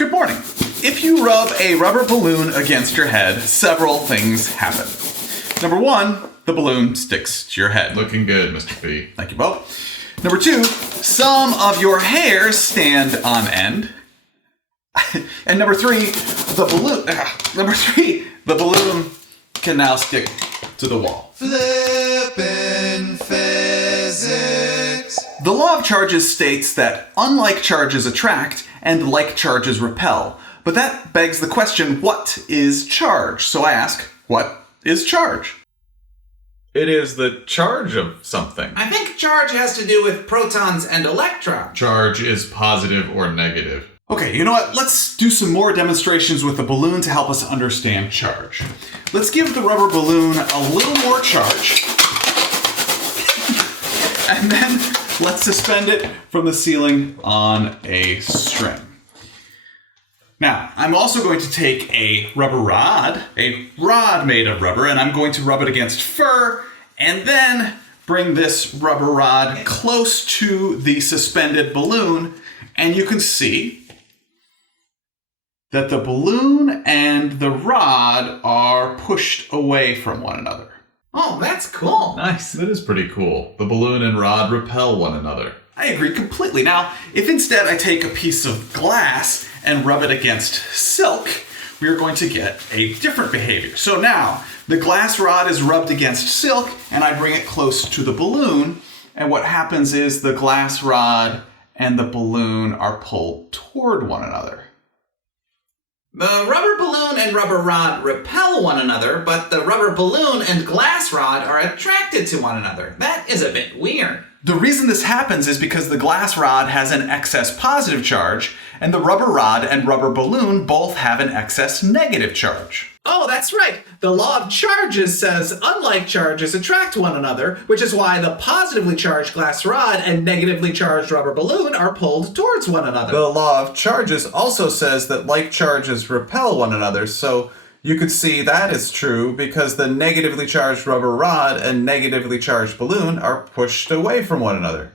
Good morning. If you rub a rubber balloon against your head, several things happen. Number one, the balloon sticks to your head. Looking good, Mr. P. Thank you, Bo. Number two, some of your hairs stand on end. And number three, the balloon can now stick to the wall. Flippin' physics. The law of charges states that unlike charges attract and like charges repel. But that begs the question, what is charge? So I ask, what is charge? It is the charge of something. I think charge has to do with protons and electrons. Charge is positive or negative. Okay, you know what? Let's do some more demonstrations with the balloon to help us understand charge. Let's give the rubber balloon a little more charge. And then let's suspend it from the ceiling on a string. Now, I'm also going to take a rod made of rubber, and I'm going to rub it against fur, and then bring this rubber rod close to the suspended balloon, and you can see that the balloon and the rod are pushed away from one another. Oh, that's cool. Nice. That is pretty cool. The balloon and rod repel one another. I agree completely. Now, if instead I take a piece of glass and rub it against silk, we are going to get a different behavior. So now, the glass rod is rubbed against silk, and I bring it close to the balloon, and what happens is the glass rod and the balloon are pulled toward one another. The rubber balloon and rubber rod repel one another, but the rubber balloon and glass rod are attracted to one another. That is a bit weird. The reason this happens is because the glass rod has an excess positive charge, and the rubber rod and rubber balloon both have an excess negative charge. Oh, that's right. The law of charges says unlike charges attract one another, which is why the positively charged glass rod and negatively charged rubber balloon are pulled towards one another. The law of charges also says that like charges repel one another, so you could see that is true because the negatively charged rubber rod and negatively charged balloon are pushed away from one another.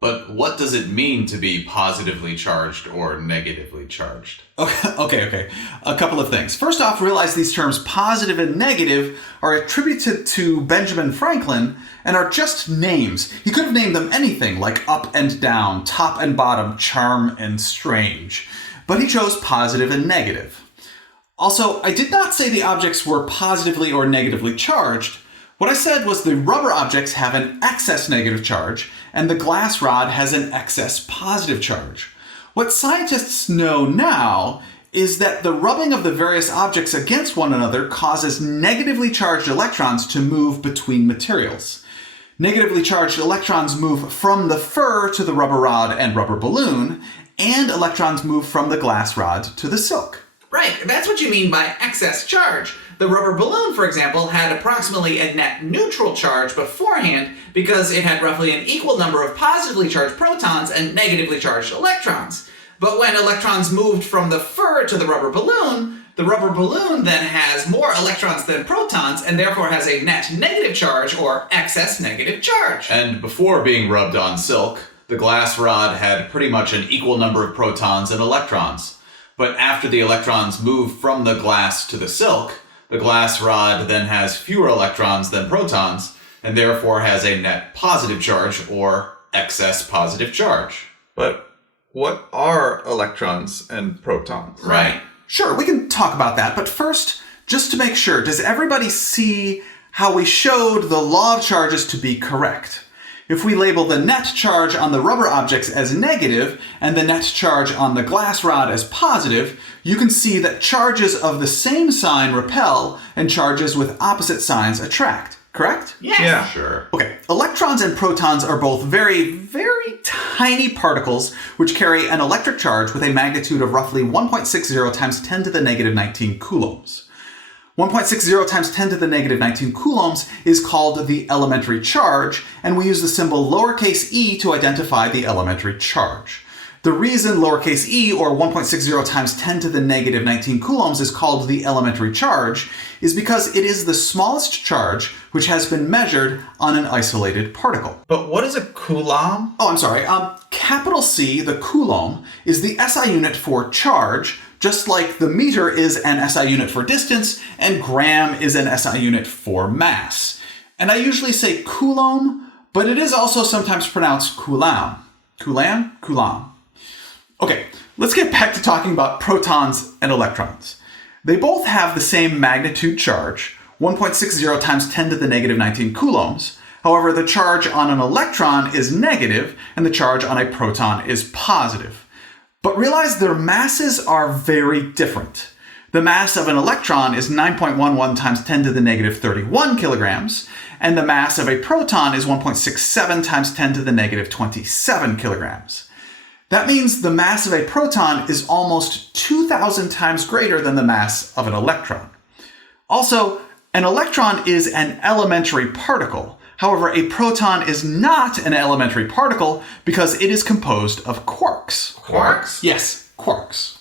But what does it mean to be positively charged or negatively charged? Okay. A couple of things. First off, realize these terms positive and negative are attributed to Benjamin Franklin and are just names. He could have named them anything like up and down, top and bottom, charm and strange. But he chose positive and negative. Also, I did not say the objects were positively or negatively charged. What I said was the rubber objects have an excess negative charge, and the glass rod has an excess positive charge. What scientists know now is that the rubbing of the various objects against one another causes negatively charged electrons to move between materials. Negatively charged electrons move from the fur to the rubber rod and rubber balloon, and electrons move from the glass rod to the silk. Right, that's what you mean by excess charge. The rubber balloon, for example, had approximately a net neutral charge beforehand because it had roughly an equal number of positively charged protons and negatively charged electrons. But when electrons moved from the fur to the rubber balloon then has more electrons than protons and therefore has a net negative charge or excess negative charge. And before being rubbed on silk, the glass rod had pretty much an equal number of protons and electrons. But after the electrons move from the glass to the silk, the glass rod then has fewer electrons than protons, and therefore has a net positive charge, or excess positive charge. But what are electrons and protons? Right. Sure, we can talk about that, but first, just to make sure, does everybody see how we showed the law of charges to be correct? If we label the net charge on the rubber objects as negative and the net charge on the glass rod as positive, you can see that charges of the same sign repel and charges with opposite signs attract, correct? Yes. Yeah. Sure. Okay, electrons and protons are both very, very tiny particles which carry an electric charge with a magnitude of roughly 1.60 times 10 to the negative 19 coulombs. 1.60 times 10 to the negative 19 coulombs is called the elementary charge, and we use the symbol lowercase e to identify the elementary charge. The reason lowercase e, or 1.60 times 10 to the negative 19 coulombs, is called the elementary charge is because it is the smallest charge which has been measured on an isolated particle. But what is a Coulomb? Oh, I'm sorry. Capital C, the Coulomb, is the SI unit for charge, just like the meter is an SI unit for distance and gram is an SI unit for mass. And I usually say Coulomb, but it is also sometimes pronounced Coulomb. Coulomb? Coulomb. Okay, let's get back to talking about protons and electrons. They both have the same magnitude charge, 1.60 times 10 to the negative 19 coulombs. However, the charge on an electron is negative and the charge on a proton is positive. But realize their masses are very different. The mass of an electron is 9.11 times 10 to the negative 31 kilograms, and the mass of a proton is 1.67 times 10 to the negative 27 kilograms. That means the mass of a proton is almost 2,000 times greater than the mass of an electron. Also, an electron is an elementary particle. However, a proton is not an elementary particle because it is composed of quarks. Quarks? Yes, quarks.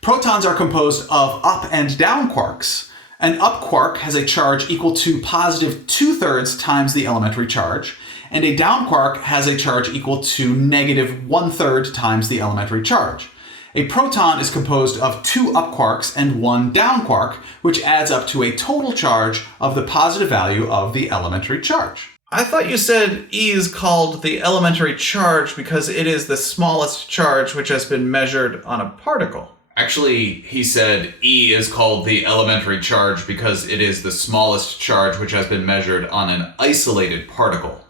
Protons are composed of up and down quarks. An up quark has a charge equal to positive 2/3 times the elementary charge, and a down quark has a charge equal to negative 1/3 times the elementary charge. A proton is composed of 2 up quarks and 1 down quark, which adds up to a total charge of the positive value of the elementary charge. I thought you said E is called the elementary charge because it is the smallest charge which has been measured on a particle. Actually, he said E is called the elementary charge because it is the smallest charge which has been measured on an isolated particle.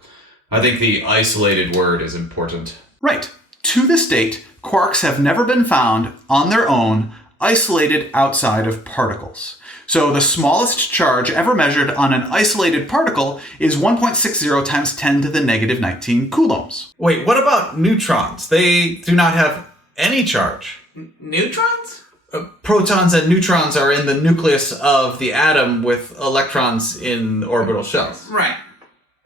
I think the isolated word is important. Right. To this date, quarks have never been found on their own, isolated outside of particles. So the smallest charge ever measured on an isolated particle is 1.60 times 10 to the negative 19 coulombs. Wait, what about neutrons? They do not have any charge. Neutrons? Protons and neutrons are in the nucleus of the atom with electrons in orbital shells. Right.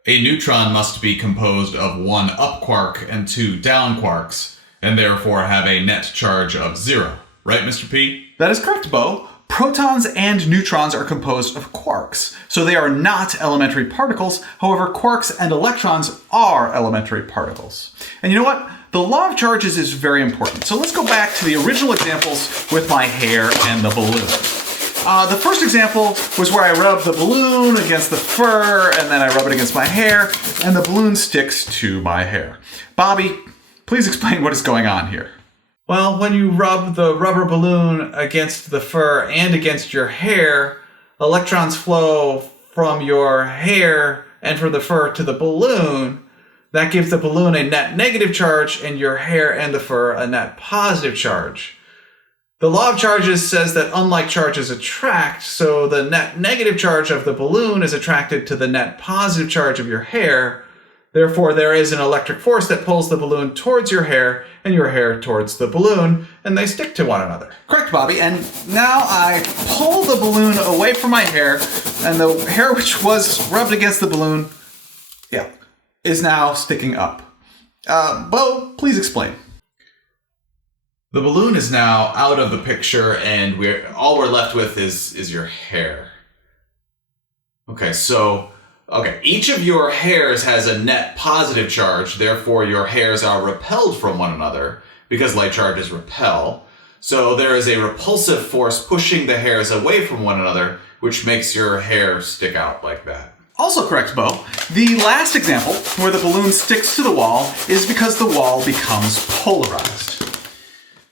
A neutron must be composed of 1 up quark and 2 down quarks, and therefore have a net charge of 0. Right, Mr. P? That is correct, Bo. Protons and neutrons are composed of quarks, so they are not elementary particles. However, quarks and electrons are elementary particles. And you know what? The law of charges is very important. So let's go back to the original examples with my hair and the balloon. The first example was where I rub the balloon against the fur, and then I rub it against my hair, and the balloon sticks to my hair. Bobby, please explain what is going on here. Well, when you rub the rubber balloon against the fur and against your hair, electrons flow from your hair and from the fur to the balloon. That gives the balloon a net negative charge and your hair and the fur a net positive charge. The law of charges says that unlike charges attract, so the net negative charge of the balloon is attracted to the net positive charge of your hair. Therefore, there is an electric force that pulls the balloon towards your hair and your hair towards the balloon, and they stick to one another. Correct, Bobby. And now I pull the balloon away from my hair, and the hair which was rubbed against the balloon, is now sticking up. Bo, please explain. The balloon is now out of the picture, and all we're left with is your hair. Okay, each of your hairs has a net positive charge, therefore your hairs are repelled from one another, because light charges repel. So there is a repulsive force pushing the hairs away from one another, which makes your hair stick out like that. Also correct, Bo. The last example, where the balloon sticks to the wall, is because the wall becomes polarized.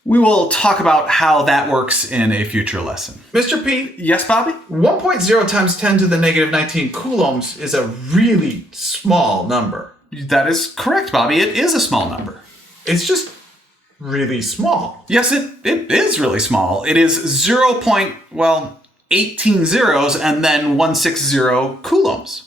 We will talk about how that works in a future lesson. Mr. P, Yes, Bobby? 1.0 times 10 to the negative 19 coulombs is a really small number. That is correct, Bobby. It is a small number. It's just really small. Yes, it is really small. It is 0.18 zeros and then 160 coulombs.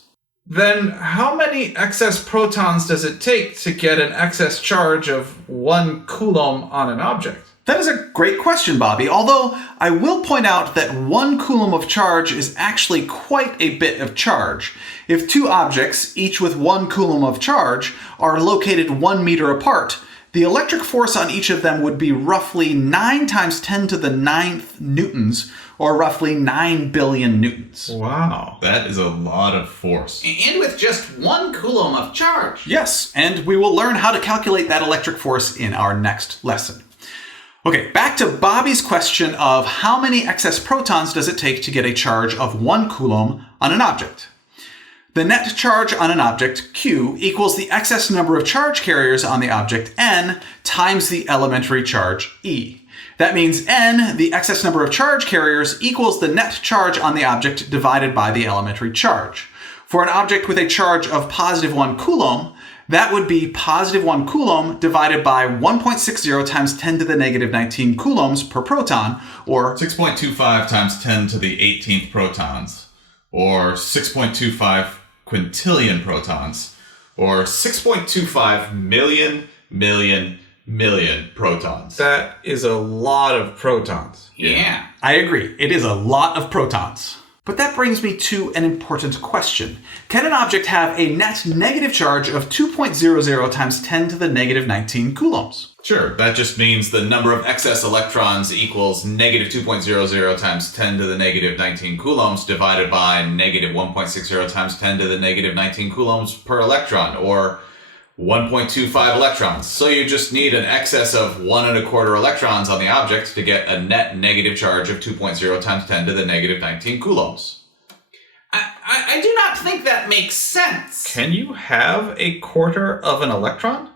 Then how many excess protons does it take to get an excess charge of 1 coulomb on an object? That is a great question, Bobby, although I will point out that 1 coulomb of charge is actually quite a bit of charge. If two objects, each with 1 coulomb of charge, are located 1 meter apart, the electric force on each of them would be roughly 9 times 10 to the 9th newtons, or roughly 9 billion newtons. Wow. That is a lot of force. And with just 1 Coulomb of charge. Yes, and we will learn how to calculate that electric force in our next lesson. Okay, back to Bobby's question of how many excess protons does it take to get a charge of 1 Coulomb on an object? The net charge on an object, Q, equals the excess number of charge carriers on the object, N, times the elementary charge, E. That means N, the excess number of charge carriers, equals the net charge on the object divided by the elementary charge. For an object with a charge of positive 1 Coulomb, that would be positive 1 Coulomb divided by 1.60 times 10 to the negative 19 coulombs per proton, or 6.25 times 10 to the 18th protons, or 6.25 quintillion protons, or 6.25 million protons. That is a lot of protons. Yeah. I agree, it is a lot of protons. But that brings me to an important question. Can an object have a net negative charge of 2.00 times 10 to the negative 19 coulombs? Sure, that just means the number of excess electrons equals negative 2.00 times 10 to the negative 19 coulombs divided by negative 1.60 times 10 to the negative 19 coulombs per electron, or 1.25 electrons. So you just need an excess of 1.25 electrons on the object to get a net negative charge of 2.0 times 10 to the negative 19 coulombs. I do not think that makes sense. Can you have a quarter of an electron?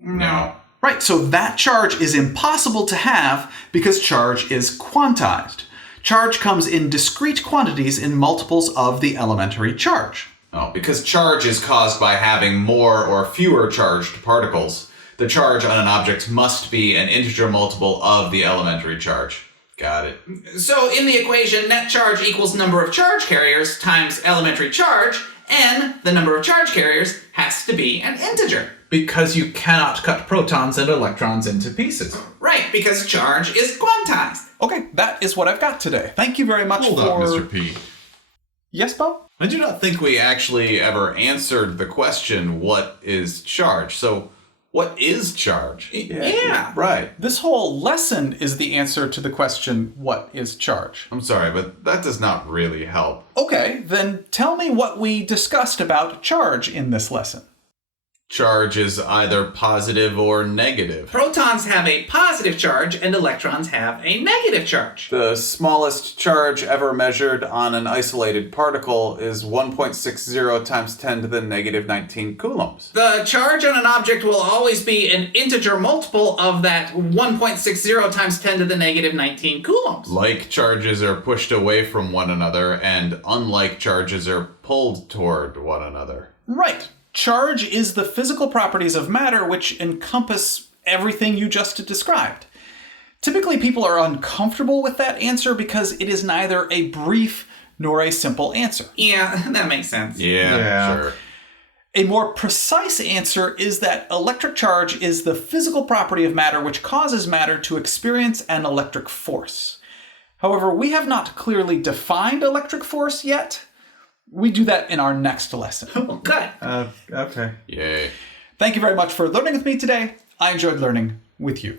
No. Right, so that charge is impossible to have because charge is quantized. Charge comes in discrete quantities in multiples of the elementary charge. Oh, because charge is caused by having more or fewer charged particles. The charge on an object must be an integer multiple of the elementary charge. Got it. So in the equation, net charge equals number of charge carriers times elementary charge, and the number of charge carriers has to be an integer. Because you cannot cut protons and electrons into pieces. Right, because charge is quantized. Okay, that is what I've got today. Thank you very much Hold for... up, Mr. P. Yes, Bob? I do not think we actually ever answered the question, what is charge? So, what is charge? Yeah. Right. This whole lesson is the answer to the question, what is charge? I'm sorry, but that does not really help. Okay, then tell me what we discussed about charge in this lesson. Charge is either positive or negative. Protons have a positive charge and electrons have a negative charge. The smallest charge ever measured on an isolated particle is 1.60 times 10 to the negative 19 coulombs. The charge on an object will always be an integer multiple of that 1.60 times 10 to the negative 19 coulombs. Like charges are pushed away from one another, and unlike charges are pulled toward one another. Right. Charge is the physical properties of matter which encompass everything you just described. Typically, people are uncomfortable with that answer because it is neither a brief nor a simple answer. Yeah, that makes sense. Yeah, sure. A more precise answer is that electric charge is the physical property of matter which causes matter to experience an electric force. However, we have not clearly defined electric force yet. We do that in our next lesson. Oh, good. Okay. Yay. Thank you very much for learning with me today. I enjoyed learning with you.